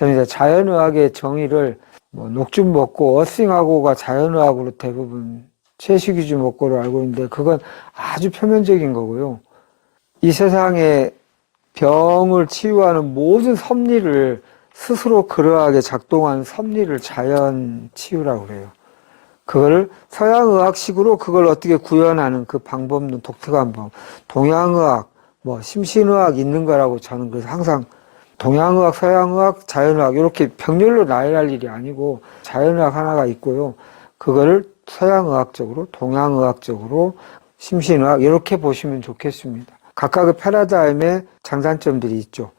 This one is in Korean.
저는 이제 자연의학의 정의를 뭐 녹즙 먹고 어싱하고가 자연의학으로 대부분 최식위주 먹고를 알고 있는데 그건 아주 표면적인 거고요. 이 세상에 병을 치유하는 모든 섭리를 스스로 그러하게 작동하는 섭리를 자연 치유라고 그래요. 그거를 서양의학식으로 그걸 어떻게 구현하는 그 방법은 독특한 법. 동양의학, 뭐 심신의학 있는 거라고 저는 그래서 항상 동양의학, 서양의학, 자연의학 이렇게 병렬로 나열할 일이 아니고 자연의학 하나가 있고요. 그거를 서양의학적으로, 동양의학적으로, 심신의학 이렇게 보시면 좋겠습니다. 각각의 패러다임의 장단점들이 있죠.